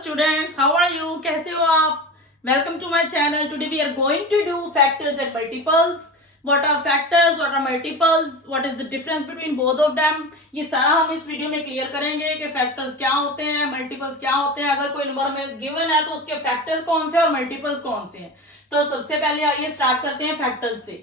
students, how are you? कैसे हो आप? Welcome to my channel. Today we are going to do factors and multiples. What are factors? What are multiples? What is the difference between both of them? ये सारा हम इस video में clear करेंगे कि फैक्टर्स क्या होते हैं, मल्टीपल्स क्या होते हैं, अगर कोई नंबर हमें गिवन है तो उसके फैक्टर्स कौन से और मल्टीपल्स कौन से हैं। तो सबसे पहले आइए स्टार्ट करते हैं फैक्टर्स से।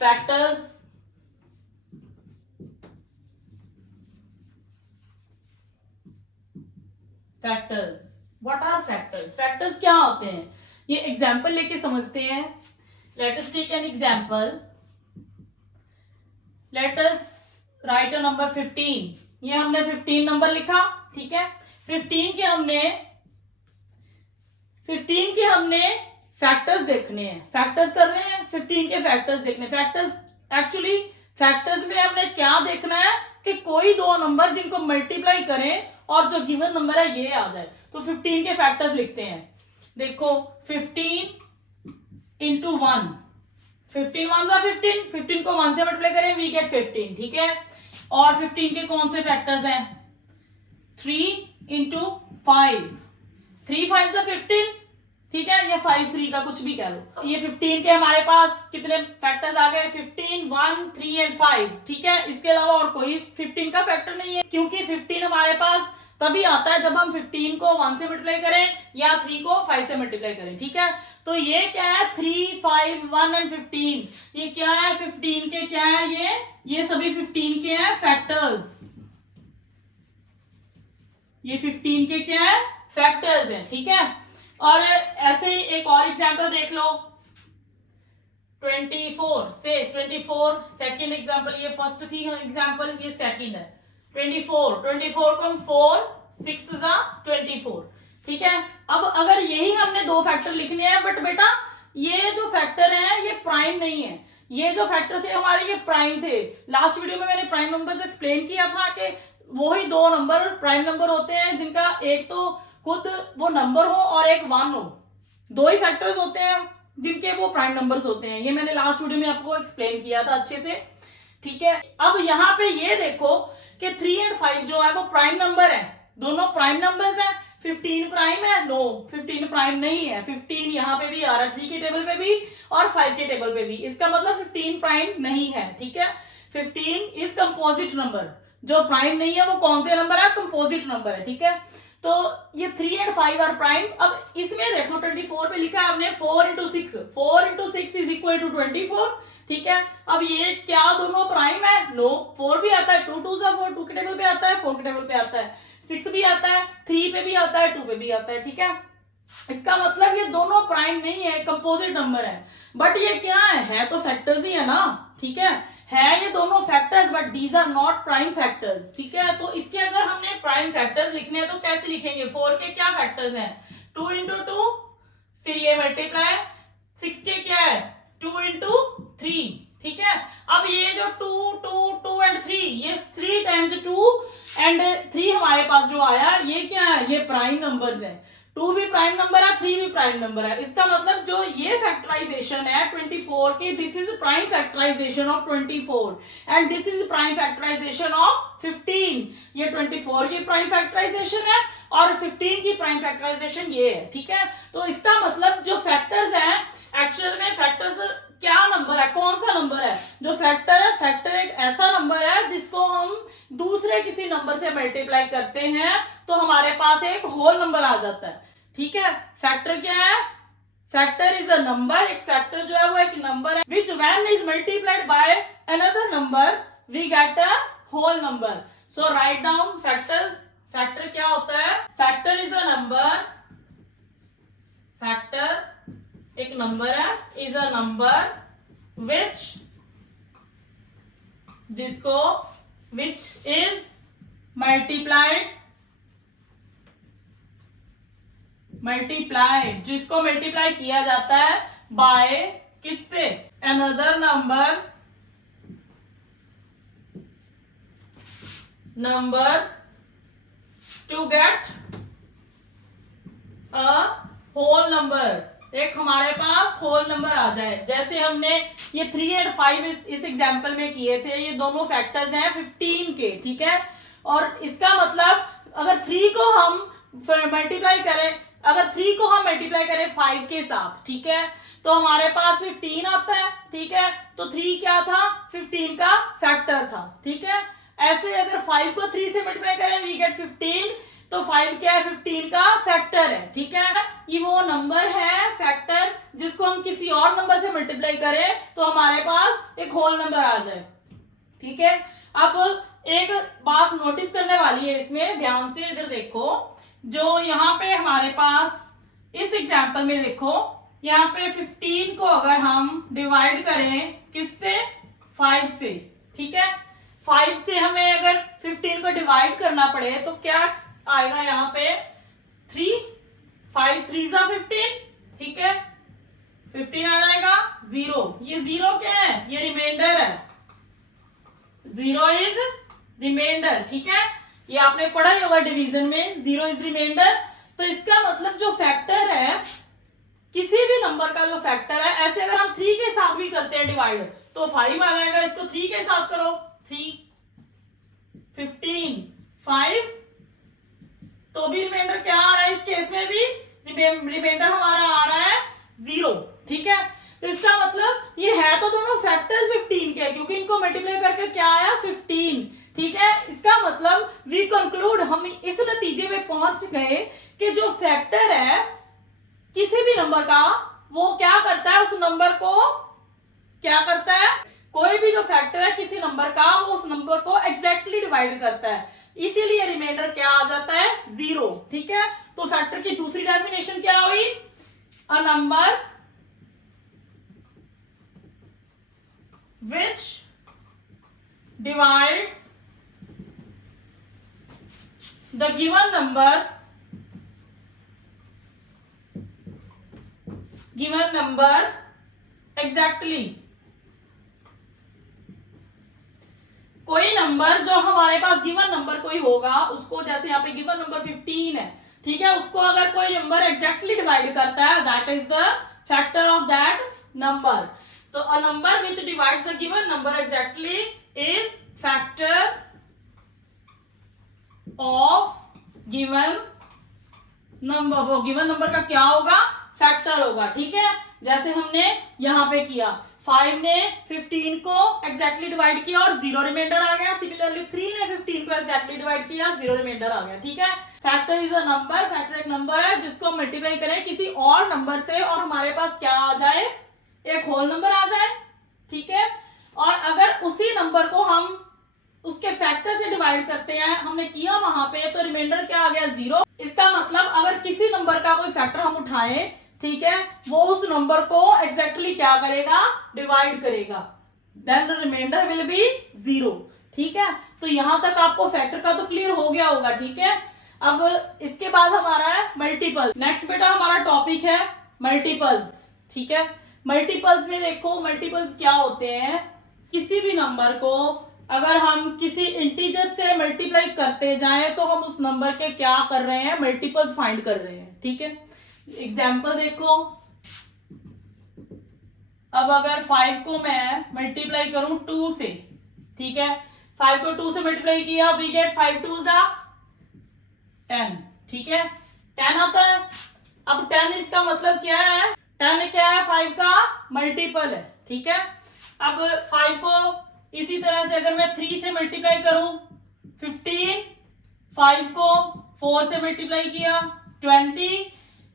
Factors factors what are factors? Factors क्या होते हैं ये एग्जाम्पल लेके समझते हैं। Let us take an example. Let us write a number 15। ये हमने 15 नंबर लिखा, ठीक है। 15 के हमने फैक्टर्स देखने हैं, फैक्टर्स करने हैं, 15 के फैक्टर्स देखने। फैक्टर्स एक्चुअली फैक्टर्स में हमने क्या देखना है कि कोई दो नंबर जिनको मल्टीप्लाई करें और जो गिवन नंबर है ये आ जाए। तो 15 के फैक्टर्स लिखते हैं। देखो 15 इंटू 1, 15 1 जा 15, 15 को 1 से मल्टीप्लाई करें वी गेट 15, ठीक है। और 15 के कौन से फैक्टर्स हैं? 3 इंटू 5, 3 5 जा 15, ठीक है। ये 5 3 का कुछ भी कह लो। ये 15 के हमारे पास कितने फैक्टर्स आ गए? 15 1 3 एंड 5, ठीक है। इसके अलावा और कोई 15 का फैक्टर नहीं है, क्योंकि 15 हमारे पास तभी आता है जब हम 15 को 1 से मल्टीप्लाई करें या 3 को 5 से मल्टीप्लाई करें, ठीक है। तो ये क्या है? 3 5 1 एंड 15। ये क्या है? 15 के क्या है? ये सभी 15 के हैं फैक्टर्स। ये 15 के क्या है? फैक्टर्स हैं, ठीक है। और ऐसे ही एक और एग्जांपल देख लो। 24 से 24 सेकंड एग्जांपल, ये फर्स्ट थी एग्जांपल, ये सेकंड है। 24 को हम 4 6 जा 24, ठीक है। अब अगर यही हमने दो फैक्टर लिखने हैं, बट बेटा ये जो फैक्टर है ये प्राइम नहीं है। ये जो फैक्टर थे हमारे ये प्राइम थे। लास्ट वीडियो में मैंने प्राइम नंबर्स एक्सप्लेन किया था कि वही दो नंबर प्राइम नंबर होते हैं जिनका एक तो खुद वो नंबर हो और एक 1 हो। दो ही फैक्टर्स होते हैं जिनके वो प्राइम नंबर्स होते हैं। ये मैंने लास्ट वीडियो में आपको एक्सप्लेन किया था अच्छे से, ठीक है। अब यहाँ पे ये देखो कि 3 एंड 5 जो है वो प्राइम नंबर है, दोनों प्राइम नंबर्स हैं। 15 प्राइम है? नो, 15 प्राइम नहीं है। 15 यहाँ पे भी आ रहा है, 3 के टेबल पे भी और 5 के टेबल पे भी। इसका मतलब 15 प्राइम नहीं है, ठीक है। 15 इज कंपोजिट नंबर। जो प्राइम नहीं है वो कौन से नंबर है? कंपोजिट नंबर है, ठीक है। तो ये 3 एंड 5 आर प्राइम। अब इसमें देखो 24 पे लिखा है हमने 4 into 6, 4 into 6 is equal to 24, ठीक है। अब ये क्या दोनों प्राइम है? नो, 4 भी आता है, 2 2 जा 4, 2 के टेबल पे आता है, 4 के टेबल पे आता है, 6 भी आता है, 3 पे भी आता है, 2 पे भी आता है, ठीक है। इसका मतलब ये दोनों प्राइम नहीं है, कंपोजिट नंबर है। बट ये क्या है तो फैक्टर्स ही है ना, ठीक है ये दोनों factors, but these are not prime factors, ठीक है। तो इसके अगर हमने प्राइम फैक्टर्स लिखने हैं तो कैसे लिखेंगे? 4 के क्या फैक्टर्स हैं? 2 इंटू 2, फिर ये मल्टीप्लाई, 6 के क्या है? 2 इंटू 3, ठीक है। अब ये जो 2 2 2 एंड 3, ये 3 टाइम्स 2 एंड 3 हमारे पास जो आया ये क्या है? ये प्राइम नंबर्स है। 2 भी प्राइम नंबर है, 3 भी प्राइम नंबर है। इसका मतलब जो ये फैक्टराइजेशन है 24 की, this is prime factorisation of 24 and this is prime factorisation of 15। ये 24 की प्राइम फैक्टराइजेशन है और 15 की प्राइम फैक्टराइजेशन ये है, ठीक है। तो इसका मतलब जो फैक्टर्स है एक्चुअल में फैक्टर्स क्या नंबर है? कौन सा नंबर है जो फैक्टर है? फैक्टर एक ऐसा नंबर है जिसको हम दूसरे किसी नंबर से मल्टीप्लाई करते हैं तो हमारे पास एक होल नंबर आ जाता है, ठीक है। फैक्टर क्या है? Factor is a number. एक फैक्टर जो है वो एक नंबर है which when is multiplied by another number we get a whole number. So write down factors. Factor क्या होता है? Factor is a number. Factor एक नंबर है, इज अ नंबर विच जिसको विच इज मल्टीप्लाइड जिसको multiply किया जाता है बाय किससे? Another number to get a whole number. एक हमारे पास होल नंबर आ जाए। जैसे हमने ये 3 एंड 5 इस एग्जाम्पल में किए थे। ये दोनों फैक्टर्स हैं 15 के, ठीक है। और इसका मतलब अगर 3 को हम मल्टीप्लाई करें, अगर 3 को हम मल्टीप्लाई करें 5 के साथ, ठीक है, तो हमारे पास 15 आता है, ठीक है। तो 3 क्या था, 15 का फैक्टर था, ठीक है। ऐसे अगर 5 को 3 से मल्टीप्लाई करें वी गेट 15, तो 5 क्या है, 15 का फैक्टर है, ठीक है। ये वो नंबर है फैक्टर जिसको हम किसी और नंबर से मल्टीप्लाई करें तो हमारे पास एक होल नंबर आ जाए, ठीक है। अब एक बात नोटिस करने वाली है इसमें, ध्यान से इधर देखो, जो यहाँ पे हमारे पास इस एग्जांपल में देखो, यहाँ पे 15 को अगर हम डिवाइड करें किससे, 5 से, ठीक है। 5 से हमें अगर 15 को डिवाइड करना पड़े तो क्या आएगा यहाँ पे, 3, 5 3 जा 15, ठीक है, 15 आ जाएगा, 0, ये 0 क्या है, ये रिमाइंडर है, 0 इज रिमाइंडर, ठीक है। ये आपने पढ़ा ही होगा डिवीजन में, 0 इज रिमाइंडर। तो इसका मतलब जो फैक्टर है, किसी भी नंबर का जो फैक्टर है, ऐसे अगर हम 3 के साथ भी करते हैं डिवाइड तो 5 आ जाएगा, इसको 3 के साथ करो, 3 15 5, तो भी रिमाइंडर क्या आ रहा है, इस केस में भी रिमाइंडर हमारा आ रहा है 0, ठीक है। तो इसका मतलब ये है तो दोनों फैक्टर्स 15 के, क्योंकि इनको मल्टीप्लाई करके क्या आया, 15, ठीक है। इसका मतलब वी कंक्लूड, हम इस नतीजे में पहुंच गए कि जो फैक्टर है किसी भी नंबर का, वो क्या करता है, उस नंबर को क्या करता है, कोई भी जो फैक्टर है किसी नंबर का, वो उस नंबर को एग्जैक्टली डिवाइड करता है, इसीलिए रिमाइंडर क्या आ जाता है, 0, ठीक है। तो फैक्टर की दूसरी डेफिनेशन क्या हुई, a number which divides the given number exactly, कोई नंबर जो हमारे पास गिवन नंबर कोई होगा, उसको जैसे यहाँ पे गिवन नंबर 15 है, ठीक है, उसको अगर कोई नंबर एग्जैक्टली डिवाइड करता है, that is the factor of that number. तो a number which divides the given number exactly is factor of given number. वो गिवन नंबर का क्या होगा, फैक्टर होगा, ठीक है। जैसे हमने यहाँ पे किया, 5 ने 15 को एग्जैक्टली डिवाइड किया और 0 रिमाइंडर आ गया, सिमिलरली 3 ने 15 को एग्जैक्टली डिवाइड किया, 0 रिमाइंडर आ गया, ठीक है। Factor is a number, factor एक नंबर है जिसको मल्टीप्लाई करें किसी और नंबर से और हमारे पास क्या आ जाए, एक होल नंबर आ जाए, ठीक है। और अगर उसी नंबर को हम उसके फैक्टर से डिवाइड करते हैं, हमने किया वहां पे, तो रिमाइंडर क्या आ गया, 0। इसका मतलब अगर किसी नंबर का कोई फैक्टर हम उठाएं, ठीक है, वो उस नंबर को एग्जैक्टली क्या करेगा, डिवाइड करेगा, then the remainder will be 0, ठीक है। तो यहां तक आपको फैक्टर का तो क्लियर हो गया होगा, ठीक है। अब इसके बाद हमारा है मल्टीपल। नेक्स्ट बेटा हमारा टॉपिक है मल्टीपल्स, ठीक है। मल्टीपल्स में देखो, मल्टीपल्स क्या होते हैं, किसी भी नंबर को अगर हम किसी इंटीजर से मल्टीप्लाई करते जाएं तो हम उस नंबर के क्या कर रहे हैं, मल्टीपल्स फाइंड कर रहे हैं, ठीक है। एग्जाम्पल देखो, अब अगर 5 को मैं मल्टीप्लाई करूं 2 से, ठीक है, 5 को 2 से मल्टीप्लाई किया, वी गेट 5 2 जा 10, ठीक है, 10 आता है। अब 10 इसका मतलब क्या है, 10 क्या है, 5 का मल्टीपल है, ठीक है। अब 5 को इसी तरह से अगर मैं 3 से मल्टीप्लाई करूं 15, 5 को 4 से मल्टीप्लाई किया 20,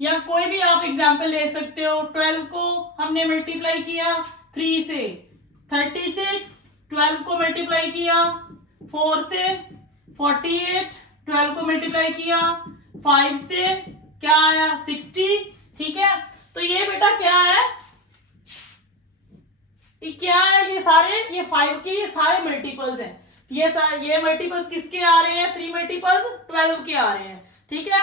या कोई भी आप एग्जाम्पल ले सकते हो, 12 को हमने मल्टीप्लाई किया 3 से 36, 12 को मल्टीप्लाई किया 4 से 48, 12 को मल्टीप्लाई किया 5 से क्या आया, 60, ठीक है। तो ये बेटा क्या है, ये क्या है, ये सारे, ये 5 के ये सारे मल्टीपल्स हैं, ये मल्टीपल्स किसके आ रहे हैं, 3 मल्टीपल्स 12 के आ रहे हैं, ठीक है।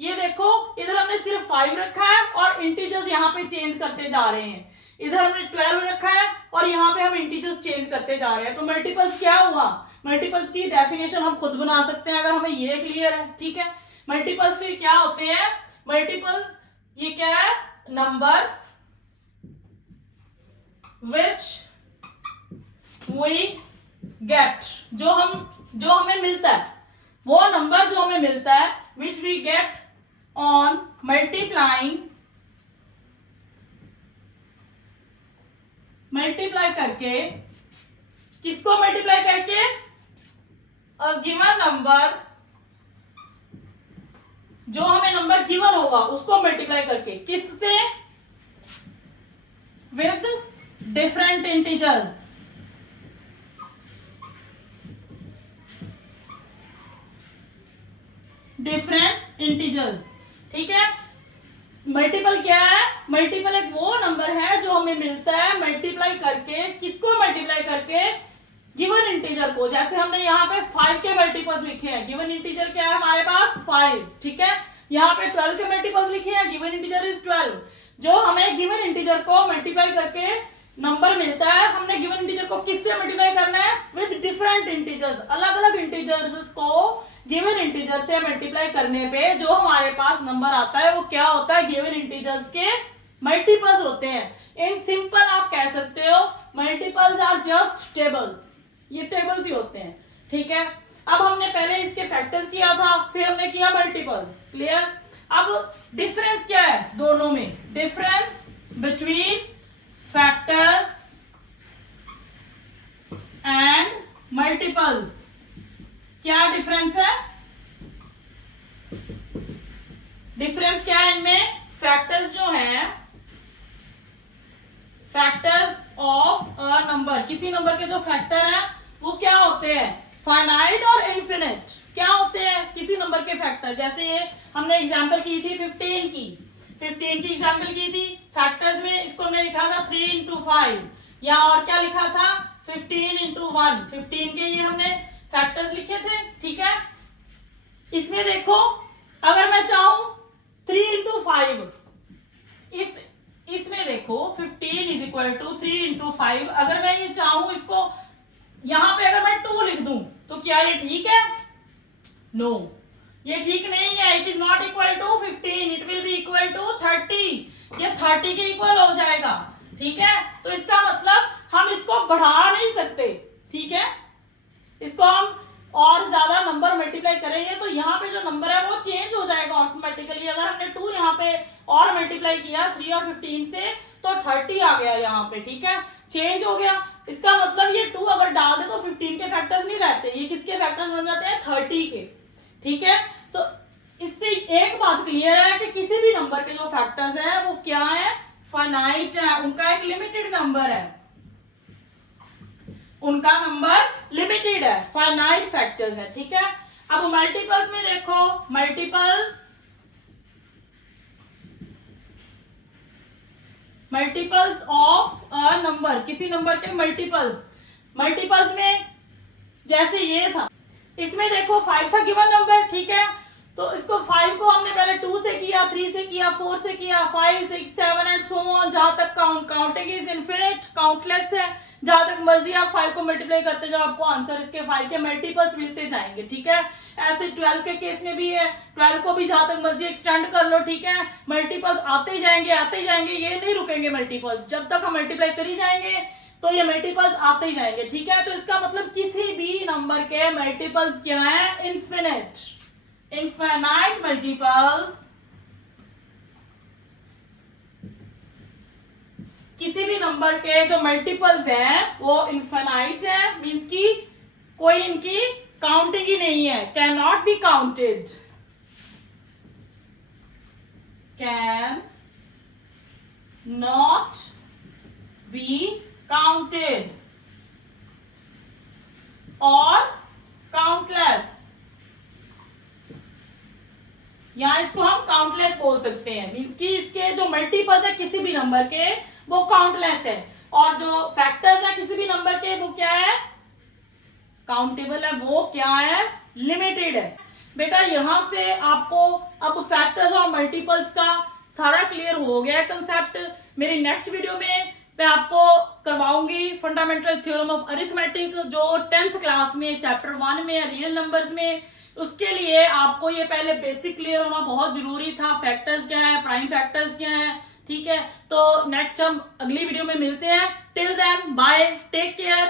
ये देखो इधर हमने सिर्फ 5 रखा है और इंटीजर्स यहाँ पे चेंज करते जा रहे हैं, इधर हमने 12 रखा है और यहाँ पे हम इंटीजर्स चेंज करते जा रहे हैं। तो मल्टीपल्स क्या हुआ, मल्टीपल्स की डेफिनेशन हम खुद बना सकते हैं अगर हमें ये क्लियर है, ठीक है। मल्टीपल्स फिर क्या होते हैं, मल्टीपल्स ये क्या है, नंबर which we get, जो हमें मिलता है, वो नंबर जो हमें मिलता है which we get on multiply करके, किसको मल्टीप्लाई करके, अ गिवन नंबर, जो हमें नंबर गिवन होगा उसको मल्टीप्लाई करके, किससे, with different integers, different integers. ठीक है, मल्टीपल क्या है, मल्टीपल एक वो नंबर है जो हमें मिलता है मल्टीप्लाई करके, किसको मल्टीप्लाई करके, गिवन इंटीजर को। जैसे हमने यहाँ पे 5 के मल्टीपल्स लिखे हैं, गिवन इंटीजर क्या है हमारे पास 5, ठीक है। यहाँ पे 12 के मल्टीपल्स लिखे हैं, गिवन इंटीजर इज 12। जो हमें गिवन इंटीजर को मल्टीप्लाई करके नंबर मिलता है, हमने गिवन इंटीजर को किससे मल्टीप्लाई करना है, विद डिफरेंट इंटीजर्स, अलग अलग इंटीजर्स को गिवन इंटीजर से मल्टीप्लाई करने पे जो हमारे पास नंबर आता है वो क्या होता है, गिवन इंटीजर्स के मल्टीपल्स होते हैं। इन सिंपल आप कह सकते हो मल्टीपल्स आर जस्ट टेबल्स, ये टेबल्स ही होते हैं। ठीक है, अब हमने पहले इसके फैक्टर्स किया था, फिर हमने किया मल्टीपल्स, क्लियर। अब डिफरेंस क्या है दोनों में, difference between factors and multiples, क्या डिफरेंस है, डिफरेंस क्या है इनमें, फैक्टर्स जो हैं, फैक्टर्स ऑफ अ नंबर, किसी नंबर के जो फैक्टर हैं वो क्या होते हैं, फाइनाइट और इनफिनिट। क्या होते हैं किसी नंबर के फैक्टर, जैसे ये हमने एग्जांपल की थी 15 की एग्जांपल की थी, फैक्टर्स में इसको हमने लिखा था 3 into 5, या और क्या लिखा था 15 into 1, 15 के ये हमने फैक्टर्स लिखे थे। ठीक है, इसमें देखो अगर मैं चाहूं 3 into 5, इसमें देखो 15 is equal to 3 into 5, अगर मैं ये चाहूं इसको यहां पे अगर मैं 2 लिख दूं तो क्या ये ठीक है, नो, ये ठीक नहीं है। It is not equal to 15, it will be equal to 30, ये 30 के इक्वल हो जाएगा। ठीक है, तो इसका मतलब हम इसको बढ़ा नहीं सकते। ठीक है, इसको हम और ज्यादा नंबर मल्टीप्लाई करेंगे तो यहाँ पे जो नंबर है वो चेंज हो जाएगा ऑटोमेटिकली। अगर हमने 2 यहाँ पे और मल्टीप्लाई किया 3 और 15 से तो 30 आ गया यहाँ पे। ठीक है, चेंज हो गया, इसका मतलब ये 2 अगर डाल दे तो 15 के फैक्टर्स नहीं रहते, ये किसके फैक्टर्स बन जाते हैं, 30 के। ठीक है, तो इससे एक बात क्लियर है कि किसी भी नंबर के जो फैक्टर्स है वो क्या है, फाइनाइट है, उनका एक लिमिटेड नंबर है, उनका नंबर लिमिटेड है, फाइनाइट फैक्टर्स है। ठीक है, अब मल्टीपल्स में देखो, मल्टीपल्स ऑफ अ नंबर, किसी नंबर के मल्टीपल्स में जैसे ये था, इसमें देखो 5 था गिवन नंबर। ठीक है, तो इसको 5 को हमने पहले 2 से किया, 3 से किया, 4 से किया, 5 6 7 एंड सो ऑन, जहां तक काउंटिंग इज इनफिनिट, काउंटलेस है, जहां तक मर्जी आप 5 को मल्टीप्लाई करते जाओ, आपको आंसर इसके 5 के मल्टीपल्स मिलते जाएंगे। ठीक है, ऐसे 12 के केस में भी है, 12 को भी जहां तक मर्जी एक्सटेंड कर लो। ठीक है, मल्टीपल्स आते ही जाएंगे, ये नहीं रुकेंगे मल्टीपल्स, जब तक हम मल्टीप्लाई करी जाएंगे तो ये मल्टीपल्स आते ही जाएंगे। ठीक है, तो इसका मतलब किसी भी नंबर के मल्टीपल्स क्या है, इनफिनाइट मल्टीपल्स, किसी भी नंबर के जो मल्टीपल्स हैं वो इनफिनाइट है, मींस की कोई इनकी काउंटिंग ही नहीं है, can not be counted, can not be counted और काउंटलेस, यहां इसको हम काउंटलेस बोल सकते हैं, मींस कि इसके जो मल्टीपल्स है किसी भी नंबर के वो काउंटलेस है, और जो फैक्टर्स है किसी भी नंबर के वो क्या है, काउंटेबल है, वो क्या है, लिमिटेड है। बेटा यहां से आपको अब फैक्टर्स और मल्टीपल्स का सारा क्लियर हो गया है कंसेप्ट। मेरी नेक्स्ट वीडियो में मैं आपको करवाऊंगी फंडामेंटल थ्योरम ऑफ अरिथमेटिक, जो 10th क्लास में चैप्टर 1 में है, रियल नंबर्स में। उसके लिए आपको ये पहले बेसिक क्लियर होना बहुत जरूरी था, फैक्टर्स क्या है, प्राइम फैक्टर्स क्या है। ठीक है, तो नेक्स्ट हम अगली वीडियो में मिलते हैं। Till then bye, take care.